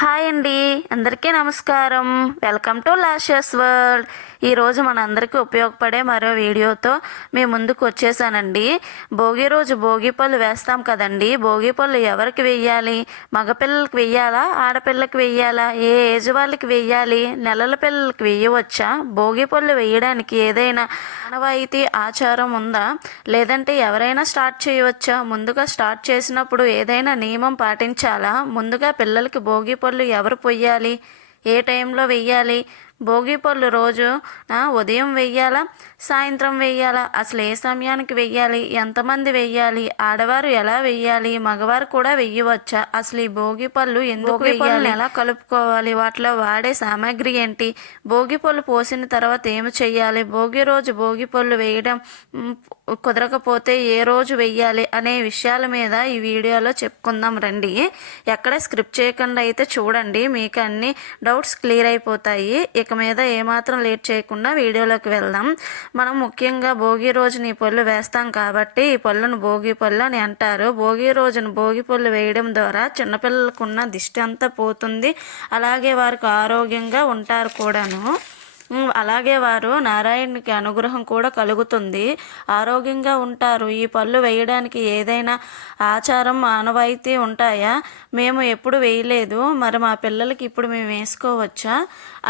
Hi అండి, అందరికీ నమస్కారం. Welcome to luscious world. ఈరోజు మనందరికీ ఉపయోగపడే మరో వీడియోతో మీ ముందుకు వచ్చేసానండి. భోగి రోజు భోగి పళ్ళు వేస్తాం కదండి. భోగి పళ్ళు ఎవరికి వెయ్యాలి? మగపిల్లలకి వెయ్యాలా, ఆడపిల్లకి వెయ్యాలా, ఏ ఏజ్ వాళ్ళకి వెయ్యాలి, నెలల పిల్లలకి వెయ్యవచ్చా? భోగి పళ్ళు వేయడానికి ఏదైనా ఆనవాయితీ ఆచారం ఉందా, లేదంటే ఎవరైనా స్టార్ట్ చేయవచ్చా? ముందుగా స్టార్ట్ చేసినప్పుడు ఏదైనా నియమం పాటించాలా? ముందుగా పిల్లలకి భోగి పళ్ళు ఎవరు పొయ్యాలి, ఏ టైంలో వెయ్యాలి? భోగి పళ్ళు రోజు ఉదయం వెయ్యాలా, సాయంత్రం వెయ్యాలా, అసలు ఏ సమయానికి వెయ్యాలి, ఎంతమంది వెయ్యాలి, ఆడవారు ఎలా వెయ్యాలి, మగవారు కూడా వెయ్యవచ్చా? అసలు ఈ భోగి పళ్ళు ఎందుకు వెయ్యాలి, ఎలా కలుపుకోవాలి, వాటిలో వాడే సామాగ్రి ఏంటి, భోగి పళ్ళు పోసిన తర్వాత ఏమి చెయ్యాలి, భోగి రోజు భోగి పళ్ళు వేయడం కుదరకపోతే ఏ రోజు వెయ్యాలి అనే విషయాల మీద ఈ వీడియోలో చెప్పుకుందాం రండి. ఎక్కడ స్క్రిప్ట్ చేయకుండా అయితే చూడండి, మీకు అన్ని డౌట్స్ క్లియర్ అయిపోతాయి. ఇక మీద ఏమాత్రం లేట్ చేయకుండా వీడియోలోకి వెళ్దాం. మనం ముఖ్యంగా భోగి రోజున ఈ పళ్ళు వేస్తాం కాబట్టి ఈ పళ్ళును భోగి పళ్ళు అని అంటారు. భోగి రోజున భోగి పళ్ళు వేయడం ద్వారా చిన్నపిల్లలకున్న దిష్టి అంతా పోతుంది, అలాగే వారికి ఆరోగ్యంగా ఉంటారు కూడాను. అలాగే వారు నారాయణునికి అనుగ్రహం కూడా కలుగుతుంది, ఆరోగ్యంగా ఉంటారు. ఈ పళ్ళు వేయడానికి ఏదైనా ఆచారం ఆనవాయితీ ఉంటాయా? మేము ఎప్పుడు వేయలేదు, మరి మా పిల్లలకి ఇప్పుడు మేము వేసుకోవచ్చా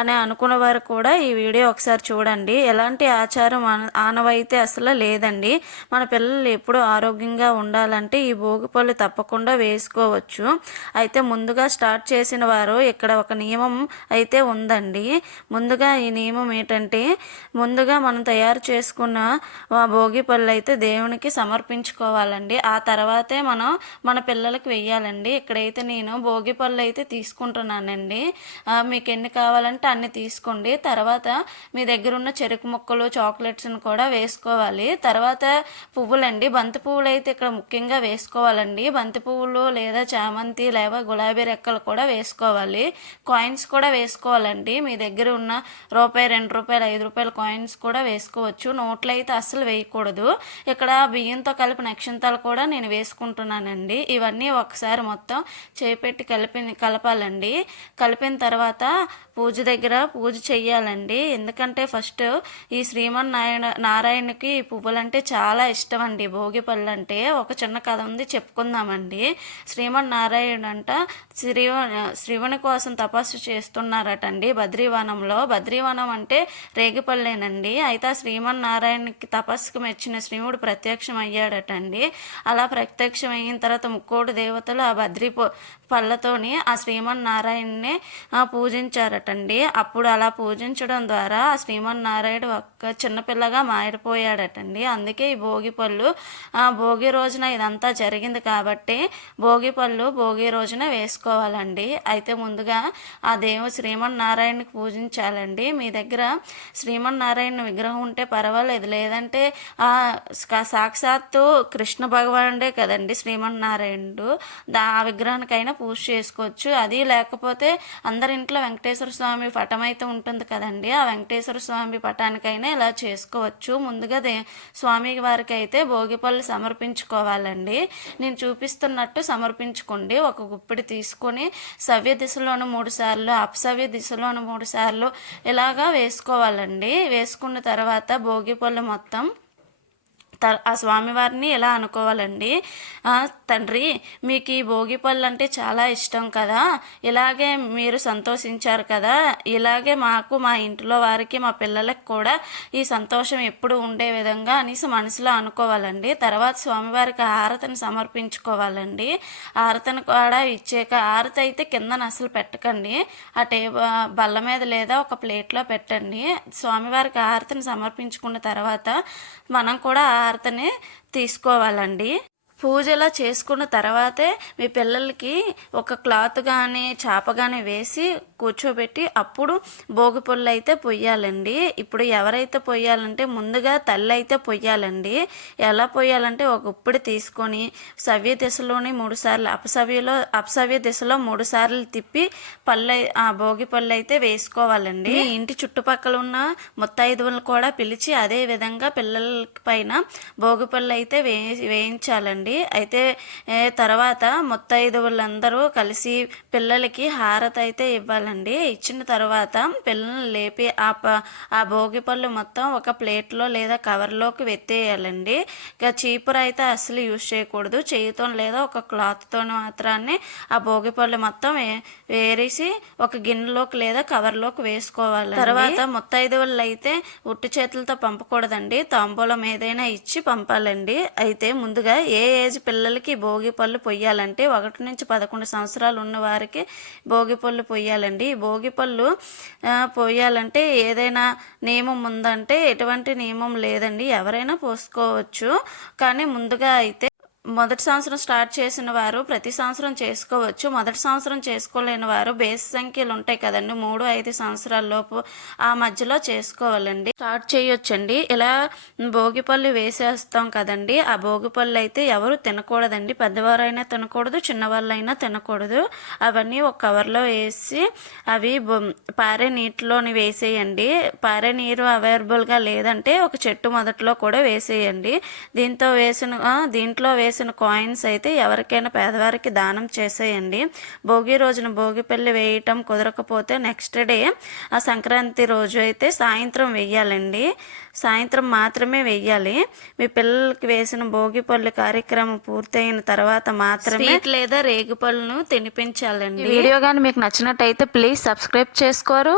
అని అనుకున్న వారు కూడా ఈ వీడియో ఒకసారి చూడండి. ఎలాంటి ఆచారం ఆనవాయితీ అసలు లేదండి. మన పిల్లలు ఎప్పుడు ఆరోగ్యంగా ఉండాలంటే ఈ భోగి పళ్ళు తప్పకుండా వేసుకోవచ్చు. అయితే ముందుగా స్టార్ట్ చేసిన వారు ఇక్కడ ఒక నియమం అయితే ఉందండి. ముందుగా ఈ నియమం ఏంటంటే, ముందుగా మనం తయారు చేసుకున్న భోగి పళ్ళు అయితే దేవునికి సమర్పించుకోవాలండి. ఆ తర్వాతే మనం మన పిల్లలకి వెయ్యాలండి. ఇక్కడైతే నేను భోగి పళ్ళు అయితే తీసుకుంటున్నానండి. మీకు ఎన్ని కావాలంటే అన్ని తీసుకోండి. తర్వాత మీ దగ్గర ఉన్న చెరుకు ముక్కలు, చాక్లెట్స్ని కూడా వేసుకోవాలి. తర్వాత పువ్వులండి, బంతి పువ్వులు అయితే ఇక్కడ ముఖ్యంగా వేసుకోవాలండి. బంతి పువ్వులు లేదా చామంతి లేదా గులాబీ రెక్కలు కూడా వేసుకోవాలి. కాయిన్స్ కూడా వేసుకోవాలండి. మీ దగ్గర ఉన్న రూపాయి, 2 రూపాయలు, 5 రూపాయల కాయిన్స్ కూడా వేసుకోవచ్చు. నోట్లు అయితే అస్సలు వేయకూడదు. ఇక్కడ బియ్యంతో కలిపిన అక్షంతాలు కూడా నేను వేసుకుంటున్నానండి. ఇవన్నీ ఒకసారి మొత్తం చేపెట్టి కలపాలండి. కలిపిన తర్వాత పూజ దగ్గర పూజ చెయ్యాలండి. ఎందుకంటే ఫస్ట్ ఈ నారాయణకి ఈ పువ్వులంటే చాలా ఇష్టం అండి. భోగి పళ్ళు అంటే ఒక చిన్న కథ ఉంది, చెప్పుకుందామండి. శ్రీమన్నారాయణ అంట శివుని కోసం తపస్సు చేస్తున్నారటండి బద్రీవనంలో. బద్రీవనం అంటే రేగిపళ్ళేనండి. అయితే ఆ శ్రీమన్నారాయణకి తపస్సుకు మెచ్చిన శ్రీవుడు ప్రత్యక్షం అయ్యాడటండి. అలా ప్రత్యక్షం అయిన తర్వాత ముక్కోటి దేవతలు ఆ పళ్ళతోని ఆ శ్రీమన్నారాయణని పూజించారటండి. అప్పుడు అలా పూజించడం ద్వారా ఆ శ్రీమన్నారాయణుడు ఒక్క చిన్నపిల్లగా మారిపోయాడటండి. అందుకే ఈ భోగి పళ్ళు భోగి రోజున ఇదంతా జరిగింది కాబట్టి భోగి పళ్ళు భోగి రోజున వేసుకోవాలండి. అయితే ముందుగా ఆ దేవుడు శ్రీమన్నారాయణకి పూజించాలండి. మీ దగ్గర శ్రీమన్నారాయణ విగ్రహం ఉంటే పర్వాలేదు, లేదంటే సాక్షాత్తు కృష్ణ భగవానుడే కదండి శ్రీమన్నారాయణుడు, ఆ విగ్రహానికైనా పూజ చేసుకోవచ్చు. అది లేకపోతే అందరి ఇంట్లో వెంకటేశ్వర స్వామి పటం అయితే ఉంటుంది కదండి, ఆ వెంకటేశ్వర స్వామి పటానికైనా ఇలా చేసుకోవచ్చు. ముందుగా స్వామి వారికి అయితే భోగిపళ్ళు సమర్పించుకోవాలండి. నేను చూపిస్తున్నట్టు సమర్పించుకోండి. ఒక గుప్పిడి తీసుకొని సవ్య దిశలోను 3 సార్లు, అపసవ్య దిశలోను 3 సార్లు ఇలాగా వేసుకోవాలండి. వేసుకున్న తర్వాత భోగిపళ్ళు మొత్తం ఆ స్వామివారిని ఎలా అనుకోవాలండి, తండ్రి మీకు ఈ భోగి పళ్ళు అంటే చాలా ఇష్టం కదా, ఇలాగే మీరు సంతోషించారు కదా, ఇలాగే మాకు, మా ఇంట్లో వారికి, మా పిల్లలకు కూడా ఈ సంతోషం ఎప్పుడు ఉండే విధంగా అనేసి మనసులో అనుకోవాలండి. తర్వాత స్వామివారికి హారతిని సమర్పించుకోవాలండి. హారతిని కూడా ఇచ్చాక, హారతి అయితే కిందన అసలు పెట్టకండి, ఆ బల్ల మీద లేదా ఒక ప్లేట్లో పెట్టండి. స్వామివారికి హారతిని సమర్పించుకున్న తర్వాత మనం కూడా హారతిని తీసుకోవాలండి. పూజలా చేసుకున్న తర్వాతే మీ పిల్లలకి ఒక క్లాత్ కానీ చాప కానీ వేసి కూర్చోబెట్టి అప్పుడు భోగి పళ్ళు అయితే పొయ్యాలండి. ఇప్పుడు ఎవరైతే పొయ్యాలంటే ముందుగా తల్లి అయితే పొయ్యాలండి. ఎలా పొయ్యాలంటే ఒక ఉప్పుడు తీసుకొని సవ్య దిశలోని 3 సార్లు, అపసవ్య దిశలో 3 సార్లు తిప్పి ఆ భోగి పళ్ళు అయితే వేసుకోవాలండి. ఇంటి చుట్టుపక్కల ఉన్న ముత్తైదువులను కూడా పిలిచి అదే విధంగా పిల్లల పైన భోగి పళ్ళు అయితే వేయించాలండి. చేయాలండి. అయితే తర్వాత ముత్తైదువులందరూ కలిసి పిల్లలకి హారతి అయితే ఇవ్వాలండి. ఇచ్చిన తర్వాత పిల్లల్ని లేపి ఆ భోగి పళ్ళు మొత్తం ఒక ప్లేట్లో లేదా కవర్లోకి వెత్తేయాలండి. ఇక చీపురు అయితే అస్సలు యూజ్ చేయకూడదు. చేయితో లేదా ఒక క్లాత్తో మాత్రాన్ని ఆ భోగి పళ్ళు మొత్తం వేరేసి ఒక గిన్నెలోకి లేదా కవర్లోకి వేసుకోవాలి. తర్వాత ముత్తైదువులు అయితే ఉట్టి చేతులతో పంపకూడదండి. తాంబూలం ఏదైనా ఇచ్చి పంపాలండి. అయితే ముందుగా ఏ ఏజ్ పిల్లలకి భోగి పళ్ళు పొయ్యాలంటే 1 నుంచి 11 సంవత్సరాలు ఉన్న వారికి భోగి పళ్ళు పొయ్యాలండి. ఈ భోగి పళ్ళు పోయాలంటే ఏదైనా నియమం ఉందంటే ఎటువంటి నియమం లేదండి, ఎవరైనా పోసుకోవచ్చు. కానీ ముందుగా అయితే మొదటి సంవత్సరం స్టార్ట్ చేసిన వారు ప్రతి సంవత్సరం చేసుకోవచ్చు. మొదటి సంవత్సరం చేసుకోలేని వారు బేస్ సంఖ్యలు ఉంటాయి కదండి, 3-5 సంవత్సరాల లోపు ఆ మధ్యలో చేసుకోవాలండి, స్టార్ట్ చేయొచ్చండి. ఇలా భోగిపళ్ళు వేసేస్తాం కదండి, ఆ భోగిపళ్ళు అయితే ఎవరు తినకూడదండి. పెద్దవారైనా తినకూడదు, చిన్నవాళ్ళైనా తినకూడదు. అవన్నీ ఒక కవర్లో వేసి అవి పారే నీటిలోని వేసేయండి. పారే నీరు అవైలబుల్గా లేదంటే ఒక చెట్టు మొదట్లో కూడా వేసేయండి. దీంట్లో వేసిన కాయిన్స్ అయితే ఎవరికైనా పేదవారికి దానం చేసేయండి. భోగి రోజున భోగిపల్లి వేయటం కుదరకపోతే నెక్స్ట్ డే ఆ సంక్రాంతి రోజు అయితే సాయంత్రం వేయాలండి. సాయంత్రం మాత్రమే వేయాలి. మీ పిల్లలకి వేసిన భోగిపల్లి కార్యక్రమం పూర్తయిన తర్వాత మాత్రమే లేదా రేగిపళ్ళను తినిపించాలండి. వీడియో కానీ మీకు నచ్చినట్టయితే ప్లీజ్ సబ్స్క్రైబ్ చేసుకోరు.